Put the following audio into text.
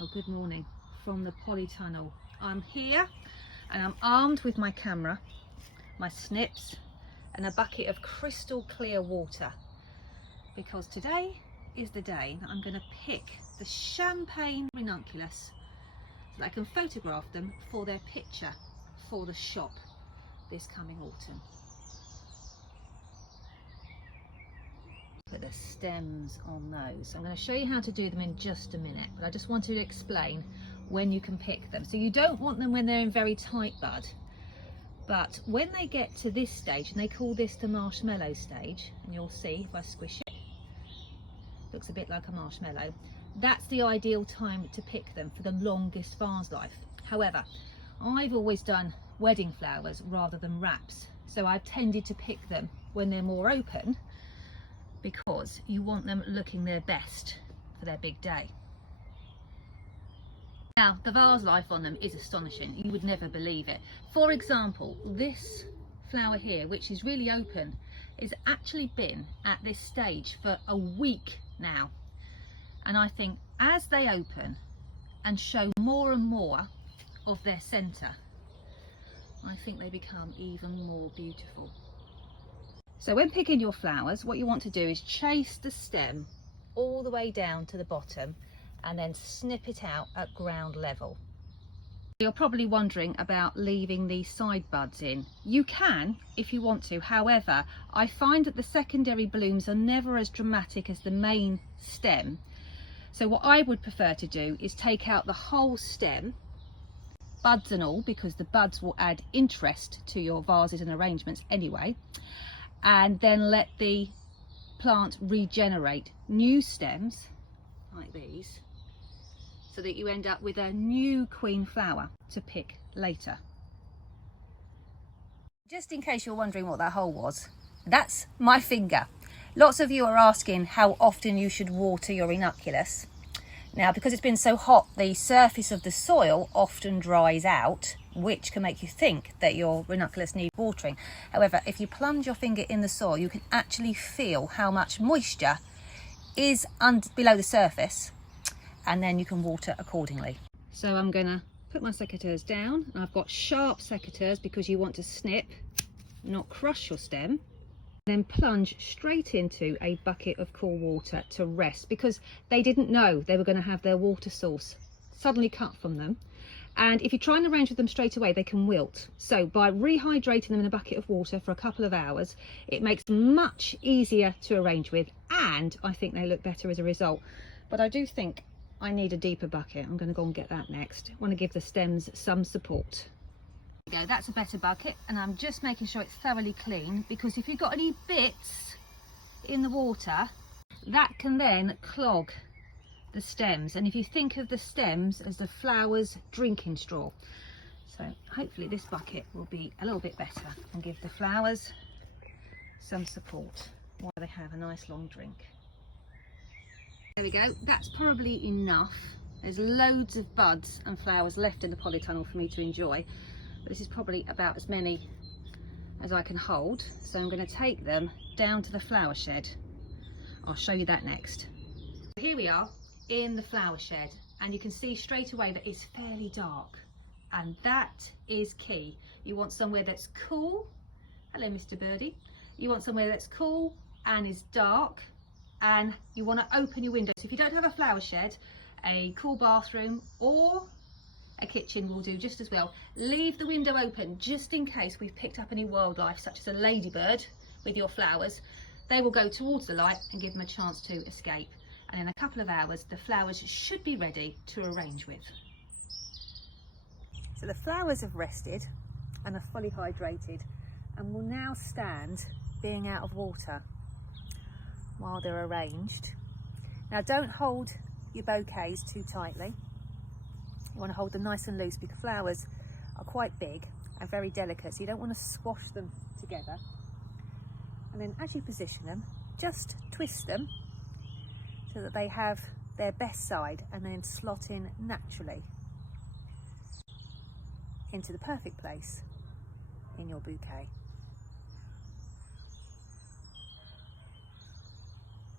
Well, good morning from the polytunnel. I'm here and I'm armed with my camera, my snips and a bucket of crystal clear water, because today is the day that I'm going to pick the champagne ranunculus so that I can photograph them for their picture for the shop this coming autumn. Put the stems on those. I'm going to show you how to do them in just a minute, but I just wanted to explain when you can pick them. So you don't want them when they're in very tight bud, but when they get to this stage, and they call this the marshmallow stage, and you'll see if I squish it, looks a bit like a marshmallow, that's the ideal time to pick them for the longest vase life. However, I've always done wedding flowers rather than wraps, so I've tended to pick them when they're more open, because you want them looking their best for their big day. Now, the vase life on them is astonishing. You would never believe it. For example, this flower here, which is really open, has actually been at this stage for a week now. And I think as they open and show more and more of their centre, I think they become even more beautiful. So when picking your flowers, what you want to do is chase the stem all the way down to the bottom and then snip it out at ground level. You're probably wondering about leaving the side buds in. You can if you want to. However, I find that the secondary blooms are never as dramatic as the main stem. So what I would prefer to do is take out the whole stem, buds and all, because the buds will add interest to your vases and arrangements anyway, and then let the plant regenerate new stems like these, so that you end up with a new queen flower to pick later. Just in case you're wondering what that hole was, that's my finger. Lots of you are asking how often you should water your ranunculus. Now, because it's been so hot, the surface of the soil often dries out, which can make you think that your ranunculus needs watering. However, if you plunge your finger in the soil, you can actually feel how much moisture is below the surface, and then you can water accordingly. So I'm going to put my secateurs down, and I've got sharp secateurs because you want to snip, not crush your stem. Then plunge straight into a bucket of cool water to rest, because they didn't know they were going to have their water source suddenly cut from them. And if you try and arrange with them straight away, they can wilt. So by rehydrating them in a bucket of water for a couple of hours, it makes them much easier to arrange with, and I think they look better as a result. But I do think I need a deeper bucket. I'm going to go and get that next. I want to give the stems some support. There we go, that's a better bucket, and I'm just making sure it's thoroughly clean, because if you've got any bits in the water, that can then clog the stems. And if you think of the stems as the flower's drinking straw, so hopefully this bucket will be a little bit better and give the flowers some support while they have a nice long drink. There we go, that's probably enough. There's loads of buds and flowers left in the polytunnel for me to enjoy, but this is probably about as many as I can hold. So I'm going to take them down to the flower shed. I'll show you that next. Here we are in the flower shed, and you can see straight away that it's fairly dark, and that is key. You want somewhere that's cool. Hello, Mr. Birdie. You want somewhere that's cool and is dark, and you want to open your windows. So if you don't have a flower shed, a cool bathroom or a kitchen will do just as well. Leave the window open just in case we've picked up any wildlife, such as a ladybird with your flowers. They will go towards the light and give them a chance to escape. And in a couple of hours, the flowers should be ready to arrange with. So the flowers have rested and are fully hydrated, and will now stand being out of water while they're arranged. Now, don't hold your bouquets too tightly. You want to hold them nice and loose, because flowers are quite big and very delicate, so you don't want to squash them together. And then as you position them, just twist them so that they have their best side, and then slot in naturally into the perfect place in your bouquet.